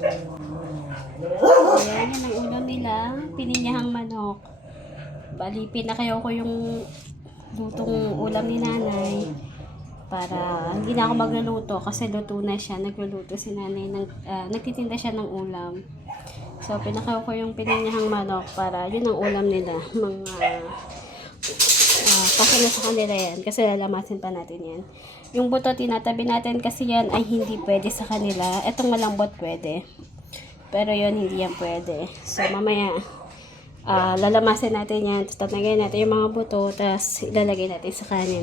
Ayan, yan ang ulam nila. Pininyahang manok. Bali, pinakayaw ko yung lutong ulam ni nanay. Para hindi na ako magluluto kasi luto na siya. Nagluluto si nanay. Nagtitinda siya ng ulam. So, pinakayaw ko yung pininyahang manok para yun ang ulam nila. Kasi na sa kanila yan. Kasi lalamasin pa natin yan. Yung buto, tinatabi natin kasi yan ay hindi pwede sa kanila. Itong malambot pwede. Pero yun, hindi yan pwede. So, mamaya, lalamasin natin yan. Tapos tatanggalin natin yung mga buto. Tapos ilalagay natin sa kanin.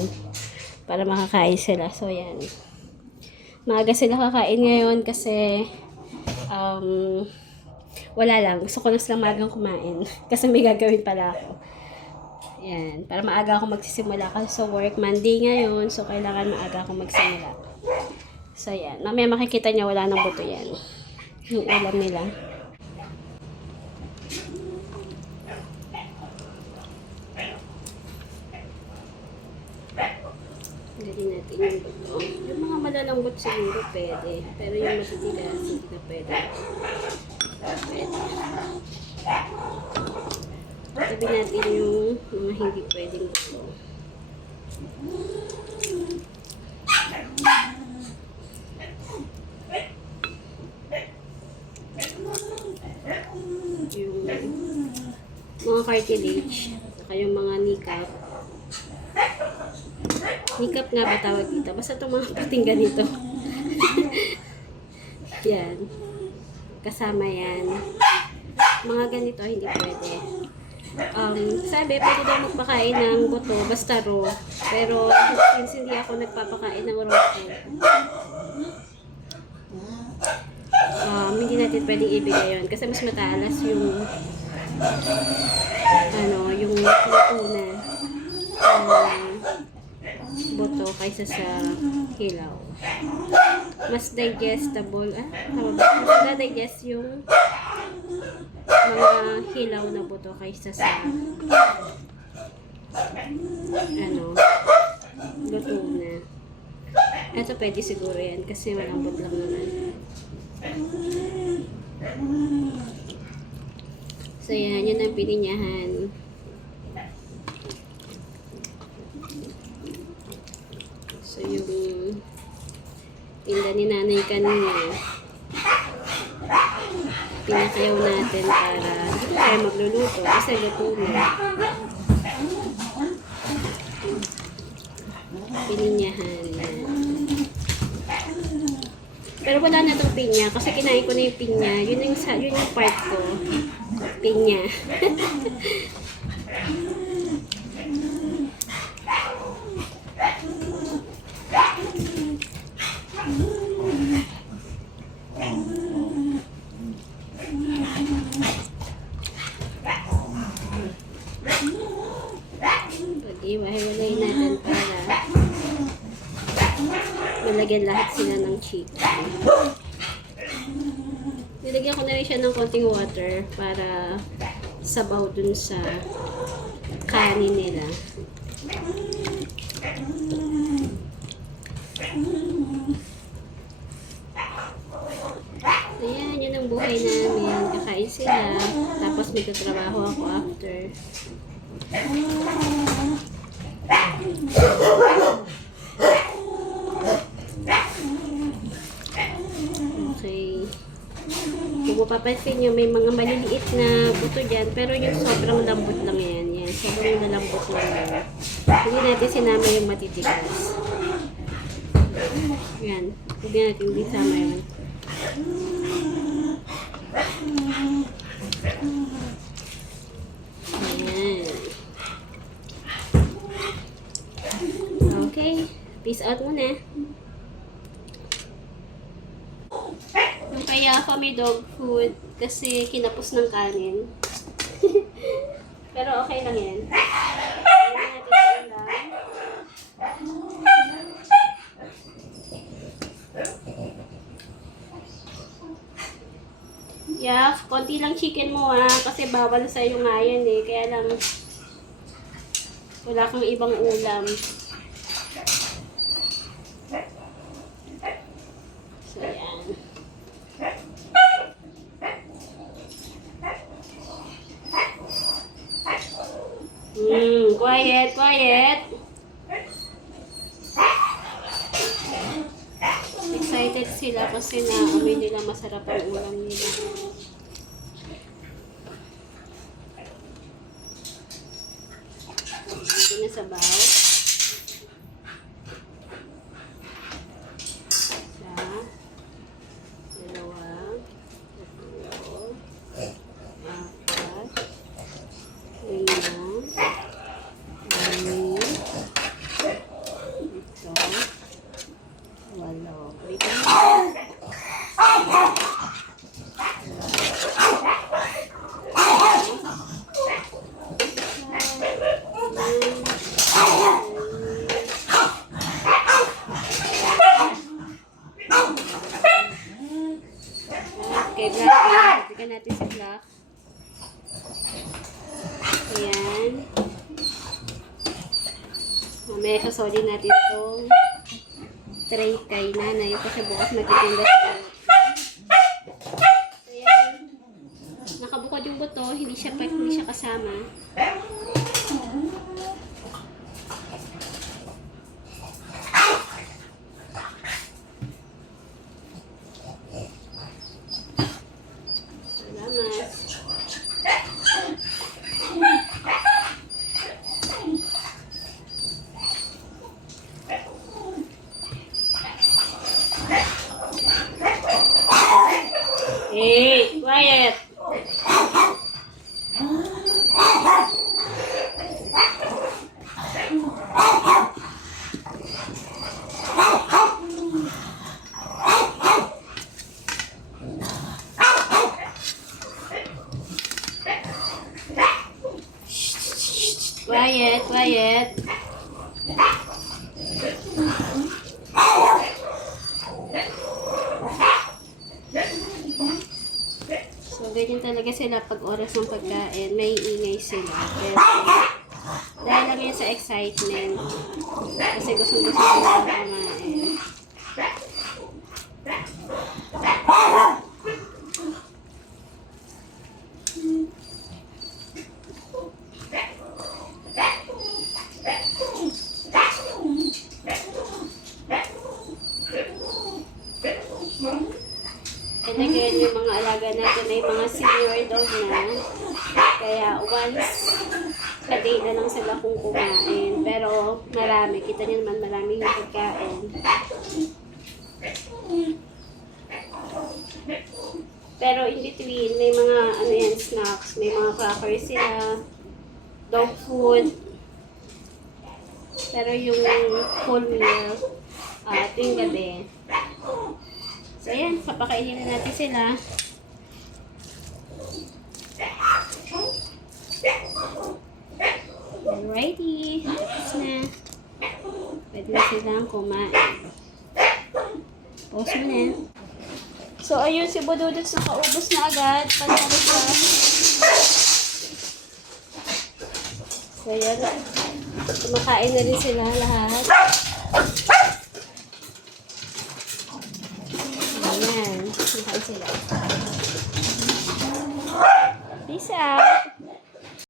Para makakain sila. So, yan. Maaga sila kakain ngayon kasi, wala lang. Gusto ko na silang maagang kumain. Kasi may gagawin pala ako. Yan. Para maaga ako magsisimula. Kasi sa work, Monday ngayon. So, kailangan maaga ako magsimula. So, yan. Mamaya makikita niya wala nang buto yan. Yung ulam nila. Lagyan natin yung buto. Yung mga malalambot siguro pwede. Pero yung matitigas, hindi na pwede. Pwede. Tabi natin yung mga hindi pwedeng buto. Yung mga cartilage, saka yung mga kneecap. Kneecap nga ba tawag dito? Basta itong mga pating ganito. Yan. Kasama yan. Mga ganito hindi pwede. Sabi, pwede daw magpakain ng buto, basta raw. Pero, since hindi ako nagpapakain ng raw food, hindi natin pwedeng ibigay yun. Kasi mas matalas yung yung luto na buto kaysa sa hilaw. Mas digestible, mas na-digest yung mga hilaw na buto kaysa sa luto na. Ito pwede siguro yan kasi malambot lang naman. So yan, yun ang pininyahan. So yung tinda ni nanay kanina, pinakayaw natin para hindi tayo magluluto kasi luto na. Pininyahan yan. Pero wala na itong pinya kasi kinain ko na yung pinya. Yun yung part ko. Pinya. Pag-iwahiwalay natin para malagyan lahat sila ng chicken. Nilagyan ko na rin siya ng konting water para sabaw dun sa kanin nila. Ayan, yun ang buhay namin. Kakain sila. Tapos may tatrabaho ako after. Okay. Kung mapapansin nyo, may mga maliliit na buto dyan. Pero yung sobrang lambot lang yan. Yan. Sobrang nalambot lang yan. Hindi natin sinama yung matitigas. Yan. Hindi natin hindi sama yun. Ayan. Okay. Peace out muna. Kaya ako may dog food kasi kinapos ng kanin. Pero okay lang yan. Ayan natin lang. Yeah, konti lang chicken mo kasi bawal sa iyo nga yan kaya lang wala kang ibang ulam. So yan. Quiet, quiet. Excited sila kasi na-amoy nila masarap ang ulam nila. Ito na sa baw. Isa, dalawa, tatlo, apat, lima, anim, ito, walo. Wait lang. Okay, Black. Bigyan natin si Black. Ayan. Mamaya sasoli natin itong tray kay nanay kasi bukas magtitinda siya. Ayan. Nakabukod yung buto, hindi siya kasama. Salamat. Hey, quiet. Quiet, quiet. So, ganyan talaga sila pag oras ng pagkain. May ingay sila. Pero, dahil lang yan sa excitement. Kasi gusto nila kumain. And again, yung mga alaga natin ay mga senior dog na. Kaya once a day na lang sila kung kumain. Pero marami. Kita niyo naman marami yung pagkain. Pero in between, may mga ano yan, snacks. May mga crackers sila. Dog food. Pero yung full meal, tuwing gabi. So, ayan. Papakainin na natin sila. Alrighty. Tapos na. Pwede na silang kumain. Pause mo na. So, ayun. Si Bududuts nakaubos na agad. Panalo siya. So, ayan. Kumakain na rin sila lahat. Ayan. Kumakain sila.